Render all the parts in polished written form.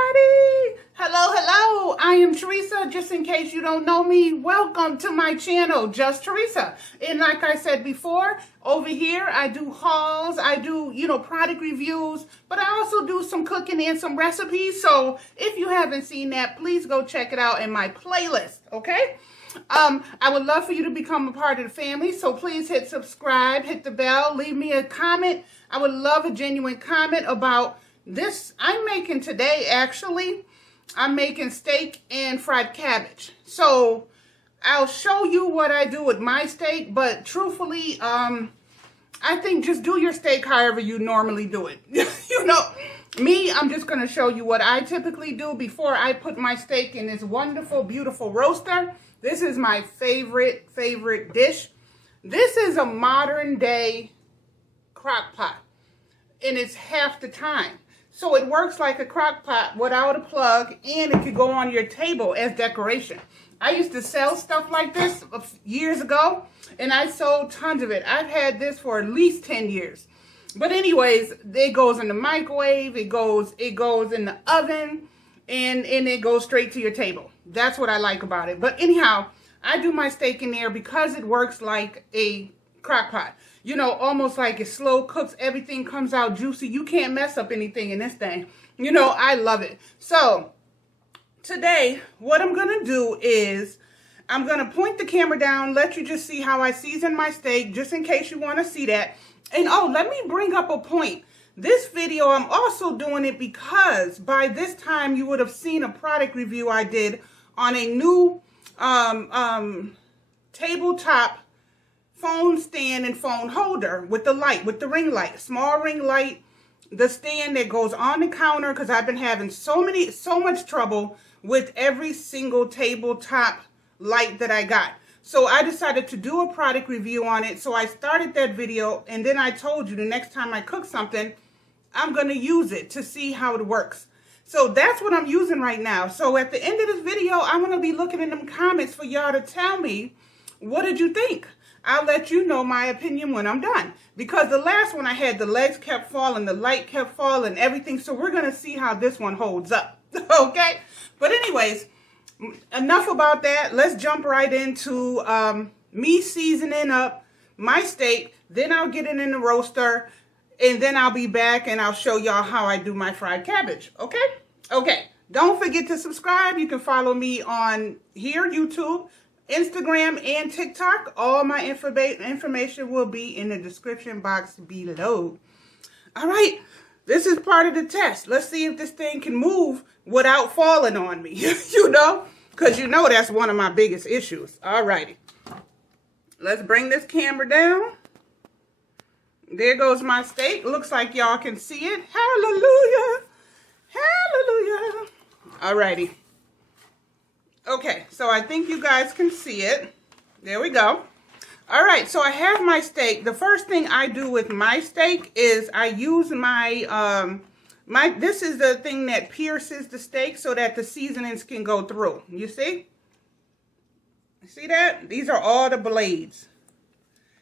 everybody. Hello. I am Teresa. Just in case you don't know me, welcome to my channel, Just Teresa. And like I said before, over here I do hauls, I do, product reviews, but I also do some cooking and some recipes. So if you haven't seen that, please go check it out in my playlist, okay? I would love for you to become a part of the family, so please hit subscribe, hit the bell, leave me a comment. I would love a genuine comment about this. I'm making today, actually, I'm making steak and fried cabbage. So I'll show you what I do with my steak, but truthfully, I think just do your steak however you normally do it. Me, I'm just going to show you what I typically do before I put my steak in this wonderful, beautiful roaster. This is my favorite dish. This is a modern day crock pot, and it's half the time. So it works like a crock pot without a plug, and it could go on your table as decoration. I used to sell stuff like this years ago, and I sold tons of it. I've had this for at least 10 years. But anyways, it goes in the microwave, it goes in the oven, and it goes straight to your table. That's what I like about it. But anyhow, I do my steak in there because it works like a crock pot. Almost like it slow cooks. Everything comes out juicy. You can't mess up anything in this thing. I love it. So today, what I'm going to do is I'm going to point the camera down, let you just see how I season my steak, just in case you want to see that. And let me bring up a point. This video, I'm also doing it because by this time you would have seen a product review I did on a new tabletop phone stand and phone holder with the light, with the ring light, small ring light, the stand that goes on the counter, because I've been having so much trouble with every single tabletop light that I got. So I decided to do a product review on it. So I started that video, and then I told you the next time I cook something, I'm going to use it to see how it works. So that's what I'm using right now. So at the end of this video, I'm going to be looking in them comments for y'all to tell me, what did you think? I'll let you know my opinion when I'm done. Because the last one I had, the legs kept falling, the light kept falling, everything. So we're going to see how this one holds up. Okay? But anyways, enough about that. Let's jump right into me seasoning up my steak. Then I'll get it in the roaster. And then I'll be back and I'll show y'all how I do my fried cabbage. Okay? Okay. Don't forget to subscribe. You can follow me on here, YouTube, Instagram, and TikTok. All my information will be in the description box below. All right. This is part of the test. Let's see if this thing can move without falling on me. Because that's one of my biggest issues. All righty. Let's bring this camera down. There goes my steak. Looks like y'all can see it. Hallelujah. Hallelujah. All righty. Okay, so I think you guys can see it. There we go. All right, so I have my steak. The first thing I do with my steak is I use my, this is the thing that pierces the steak so that the seasonings can go through. You see? See that? These are all the blades.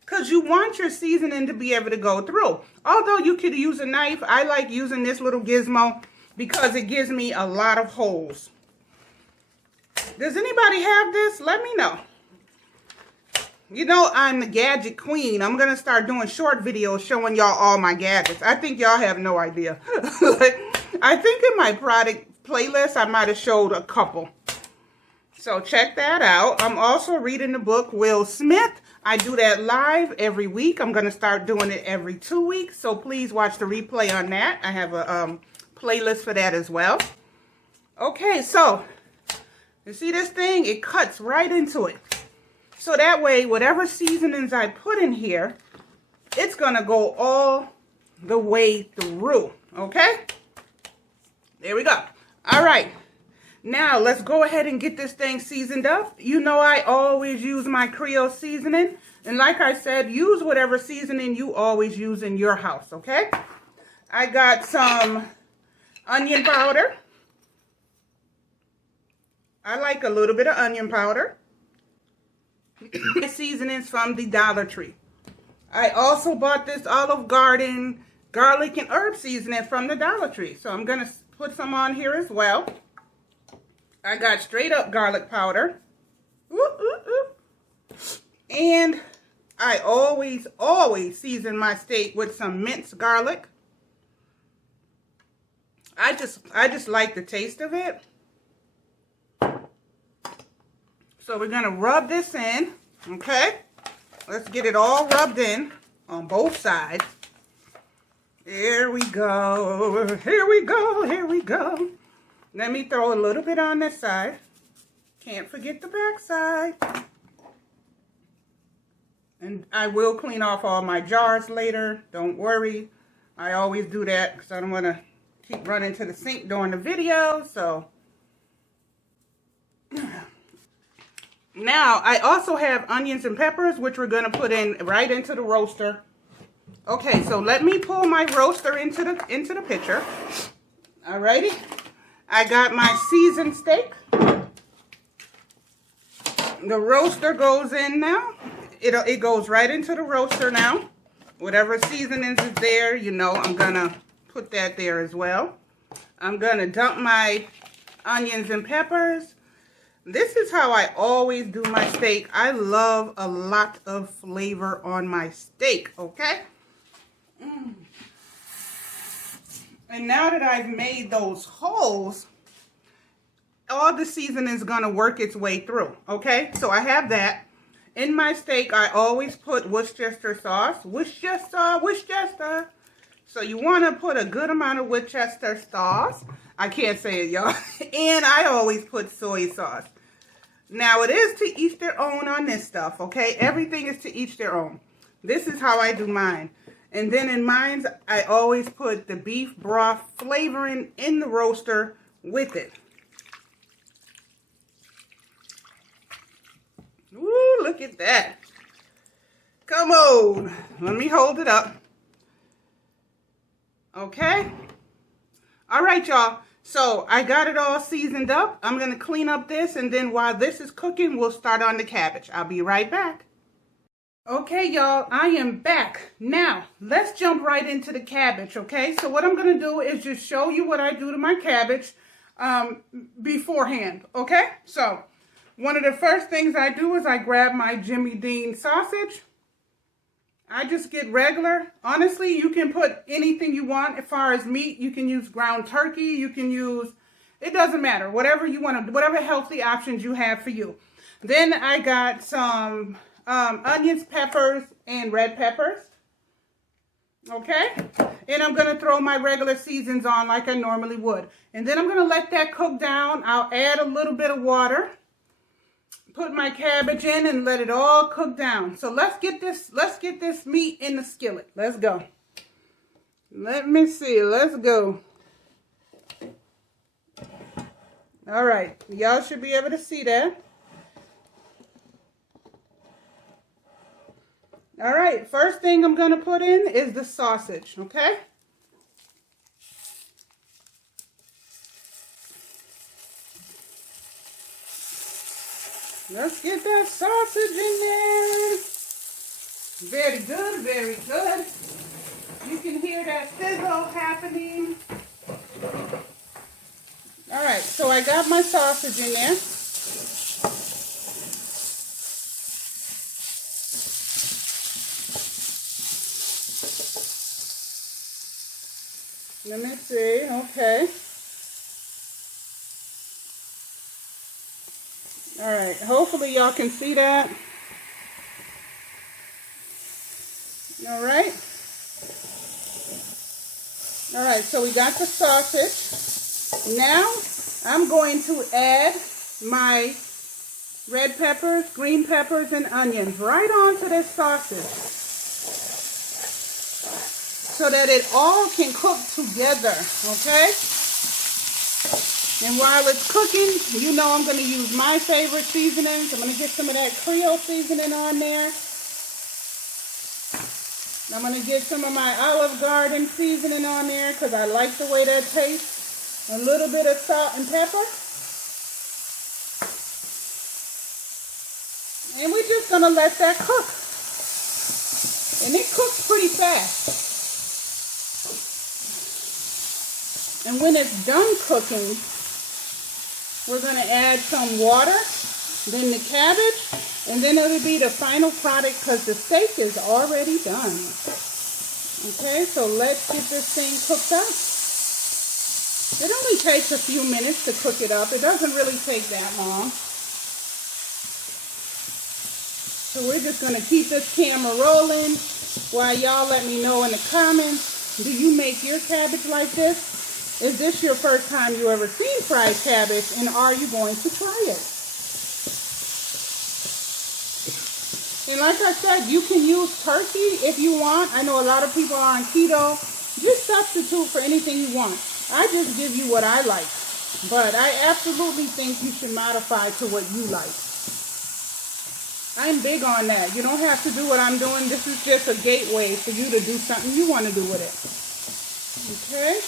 Because you want your seasoning to be able to go through. Although you could use a knife, I like using this little gizmo because it gives me a lot of holes. Does anybody have this? Let me know. I'm the gadget queen. I'm going to start doing short videos showing y'all all my gadgets. I think y'all have no idea. I think in my product playlist, I might have showed a couple. So check that out. I'm also reading the book Will Smith. I do that live every week. I'm going to start doing it every 2 weeks. So please watch the replay on that. I have a playlist for that as well. Okay, so you see this thing? It cuts right into it. So that way, whatever seasonings I put in here, it's going to go all the way through. Okay? There we go. All right. Now, let's go ahead and get this thing seasoned up. I always use my Creole seasoning. And like I said, use whatever seasoning you always use in your house, okay? I got some onion powder. I like a little bit of onion powder. Seasonings from the Dollar Tree. I also bought this Olive Garden garlic and herb seasoning from the Dollar Tree. So I'm going to put some on here as well. I got straight up garlic powder. Ooh, ooh, ooh. And I always season my steak with some minced garlic. I just like the taste of it. So we're gonna rub this in, okay? Let's get it all rubbed in on both sides. Here we go, here we go, here we go. Let me throw a little bit on this side. Can't forget the back side. And I will clean off all my jars later, don't worry. I always do that because I don't want to keep running to the sink during the video, so. Now, I also have onions and peppers, which we're going to put in right into the roaster. Okay, so let me pull my roaster into the picture. Alrighty. I got my seasoned steak. The roaster goes in now. It goes right into the roaster now. Whatever seasonings is there, you know, I'm going to put that there as well. I'm going to dump my onions and peppers. This is how I always do my steak. I love a lot of flavor on my steak, okay? And now that I've made those holes, all the seasoning is going to work its way through, okay? So I have that. In my steak, I always put Worcestershire sauce. Worcestershire. So you want to put a good amount of Worcestershire sauce. I can't say it, y'all. And I always put soy sauce. Now, it is to each their own on this stuff, okay? Everything is to each their own. This is how I do mine. And then in mine, I always put the beef broth flavoring in the roaster with it. Ooh, look at that. Come on. Let me hold it up. Okay. All right, y'all. So I got it all seasoned up. I'm going to clean up this, and then while this is cooking, we'll start on the cabbage. I'll be right back. Okay, y'all, I am back. Now, let's jump right into the cabbage, okay? So what I'm going to do is just show you what I do to my cabbage beforehand, okay? So one of the first things I do is I grab my Jimmy Dean sausage. I just get regular. Honestly, you can put anything you want as far as meat. You can use ground turkey. You can use, it doesn't matter. Whatever you want to, whatever healthy options you have for you. Then I got some onions, peppers, and red peppers. Okay? And I'm going to throw my regular seasons on like I normally would. And then I'm going to let that cook down. I'll add a little bit of water. Put my cabbage in and let it all cook down. So let's get this meat in the skillet. Let's go. Let me see. Let's go. All right. Y'all should be able to see that. All right. First thing I'm going to put in is the sausage. Okay? Let's get that sausage in there. Very good, very good. You can hear that sizzle happening. All right, so I got my sausage in there. Let me see, okay. All right, hopefully y'all can see that. All right. All right, so we got the sausage. Now I'm going to add my red peppers, green peppers, and onions right onto this sausage so that it all can cook together, okay? And while it's cooking, you know I'm going to use my favorite seasonings. I'm going to get some of that Creole seasoning on there. I'm going to get some of my Olive Garden seasoning on there because I like the way that tastes. A little bit of salt and pepper. And we're just going to let that cook. And it cooks pretty fast. And when it's done cooking, we're going to add some water, then the cabbage, and then it'll be the final product because the steak is already done. Okay, so let's get this thing cooked up. It only takes a few minutes to cook it up. It doesn't really take that long. So we're just going to keep this camera rolling while y'all let me know in the comments, do you make your cabbage like this? Is this your first time you ever seen fried cabbage, and are you going to try it? And like I said, you can use turkey if you want. I know a lot of people are on keto. Just substitute for anything you want. I just give you what I like. But I absolutely think you should modify to what you like. I'm big on that. You don't have to do what I'm doing. This is just a gateway for you to do something you want to do with it. Okay?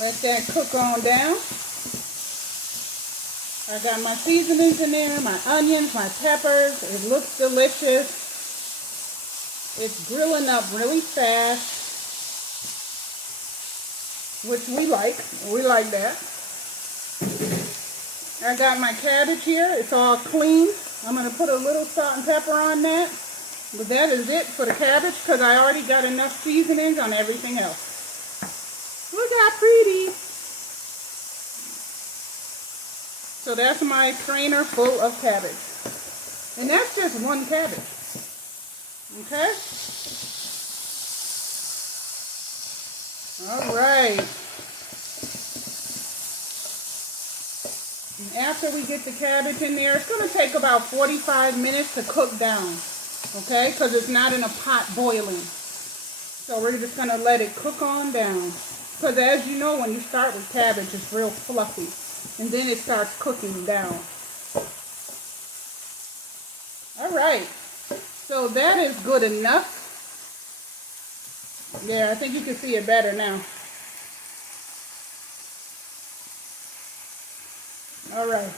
Let that cook on down. I got my seasonings in there, my onions, my peppers. It looks delicious. It's grilling up really fast, which we like. We like that. I got my cabbage here. It's all clean. I'm going to put a little salt and pepper on that. But that is it for the cabbage because I already got enough seasonings on everything else. Look how pretty. So that's my strainer full of cabbage. And that's just one cabbage. Okay? All right. And after we get the cabbage in there, it's going to take about 45 minutes to cook down. Okay? Because it's not in a pot boiling. So we're just going to let it cook on down. Because as you know, when you start with cabbage, it's real fluffy. And then it starts cooking down. All right. So that is good enough. Yeah, I think you can see it better now. All right.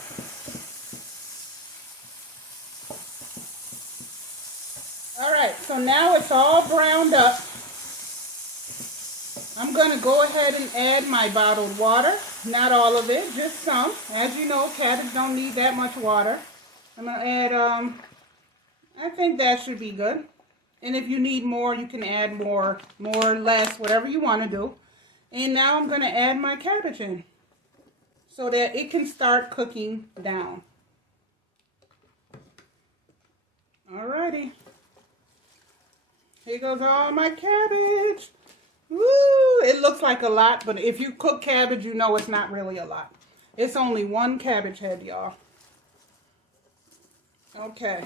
All right, so now it's all browned up. I'm going to go ahead and add my bottled water. Not all of it, just some. As you know, cabbage don't need that much water. I'm going to add, I think that should be good. And if you need more, you can add more or less, whatever you want to do. And now I'm going to add my cabbage in so that it can start cooking down. Alrighty. Here goes all my cabbage. Woo! It looks like a lot, but if you cook cabbage, you know it's not really a lot. It's only one cabbage head, y'all. Okay.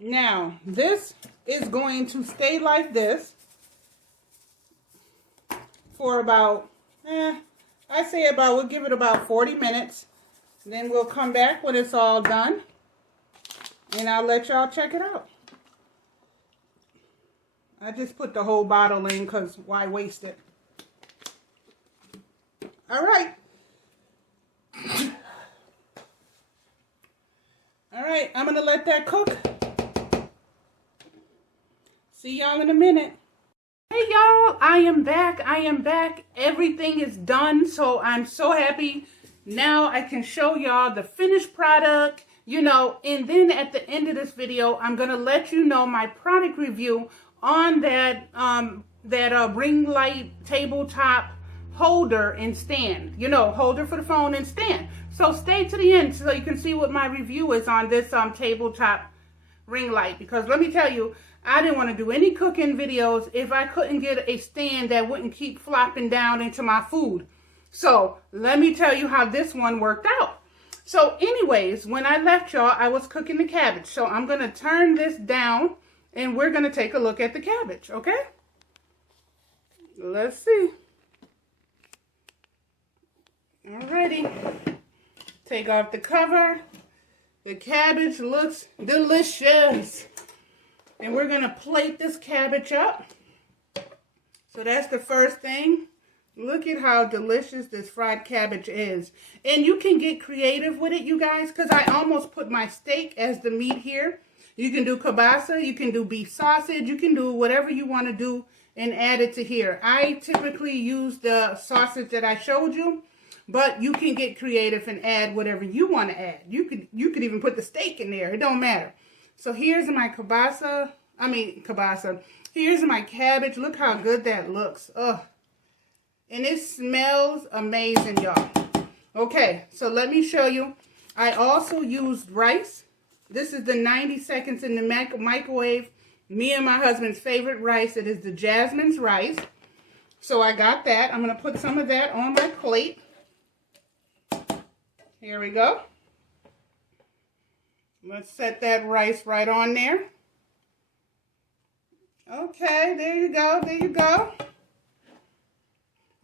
Now, this is going to stay like this for about, I say about, we'll give it about 40 minutes. Then we'll come back when it's all done, and I'll let y'all check it out. I just put the whole bottle in because why waste it? All right. All right, I'm going to let that cook. See y'all in a minute. Hey y'all, I am back. Everything is done, so I'm so happy. Now I can show y'all the finished product, you know, and then at the end of this video, I'm going to let you know my product review on that ring light tabletop holder and stand, you know, holder for the phone and stand. So stay to the end so you can see what my review is on this tabletop ring light, because let me tell you, I didn't want to do any cooking videos if I couldn't get a stand that wouldn't keep flopping down into my food. So let me tell you how this one worked out. So anyways, when I left y'all, I was cooking the cabbage. So I'm going to turn this down and we're going to take a look at the cabbage, okay? Let's see. Alrighty. Take off the cover. The cabbage looks delicious. And we're going to plate this cabbage up. So that's the first thing. Look at how delicious this fried cabbage is. And you can get creative with it, you guys, because I almost put my steak as the meat here. You can do kielbasa, you can do beef sausage, you can do whatever you want to do and add it to here. I typically use the sausage that I showed you, but you can get creative and add whatever you want to add. You could even put the steak in there. It don't matter. So here's my kielbasa. Here's my cabbage. Look how good that looks. Ugh. And it smells amazing, y'all. Okay, so let me show you. I also used rice. This is the 90 seconds in the microwave. Me and my husband's favorite rice. It is the Jasmine's rice. So I got that. I'm going to put some of that on my plate. Here we go. Let's set that rice right on there. Okay, there you go. There you go.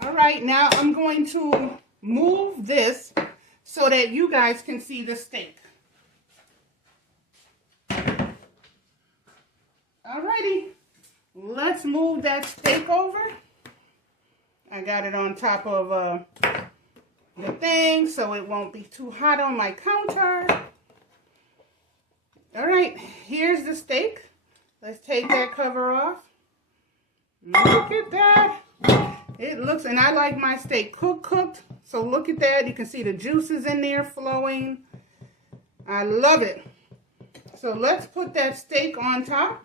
All right, now I'm going to move this so that you guys can see the steak. Alrighty, let's move that steak over. I got it on top of the thing so it won't be too hot on my counter. Alright, here's the steak. Let's take that cover off. Look at that. It looks, and I like my steak cooked. So look at that. You can see the juices in there flowing. I love it. So let's put that steak on top.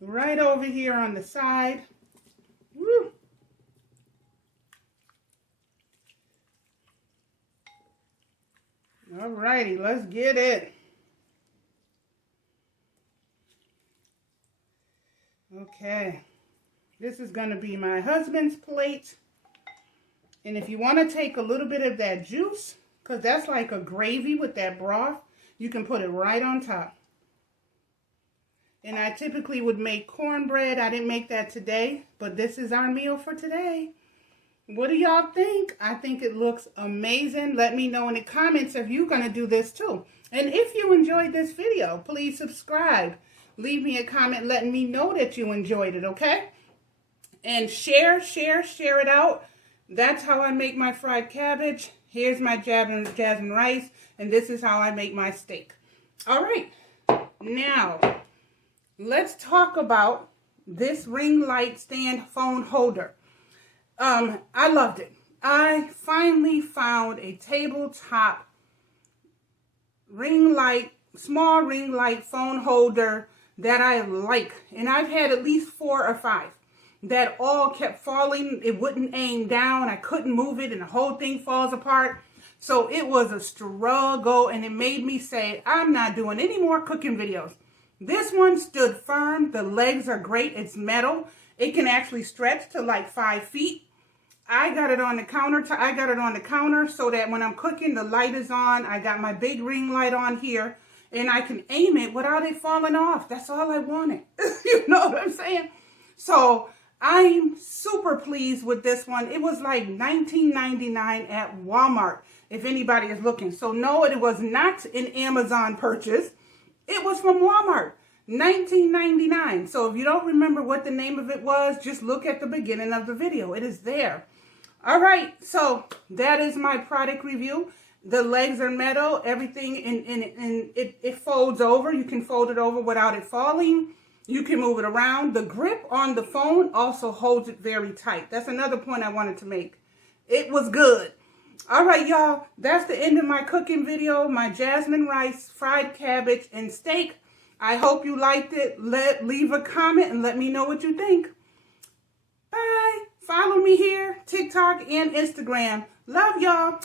Right over here on the side. Woo. Alrighty, let's get it. Okay, this is going to be my husband's plate. And if you want to take a little bit of that juice, because that's like a gravy with that broth, you can put it right on top. And I typically would make cornbread. I didn't make that today, but this is our meal for today. What do y'all think? I think it looks amazing. Let me know in the comments if you're going to do this too. And if you enjoyed this video, please subscribe. Leave me a comment letting me know that you enjoyed it, okay? And share it out. That's how I make my fried cabbage. Here's my jasmine rice. And this is how I make my steak. All right. Now, let's talk about this ring light stand phone holder. I loved it. I finally found a tabletop small ring light phone holder that I like. And I've had at least 4 or 5 that all kept falling. It wouldn't aim down. I couldn't move it and the whole thing falls apart. So it was a struggle and it made me say, I'm not doing any more cooking videos. This one stood firm. The legs are great. It's metal. It can actually stretch to like 5 feet. I got it on the counter. So that when I'm cooking, the light is on. I got my big ring light on here. And I can aim it without it falling off. That's all I wanted. You know what I'm saying? So I'm super pleased with this one. It was like $19.99 at Walmart, if anybody is looking. So no, it was not an Amazon purchase. It was from Walmart. $19.99. So if you don't remember what the name of it was, just look at the beginning of the video. It is there. All right. So that is my product review. The legs are metal, everything, and it folds over. You can fold it over without it falling. You can move it around. The grip on the phone also holds it very tight. That's another point I wanted to make. It was good. All right, y'all. That's the end of my cooking video. My jasmine rice, fried cabbage, and steak. I hope you liked it. Leave a comment and let me know what you think. Bye. Follow me here, TikTok and Instagram. Love y'all.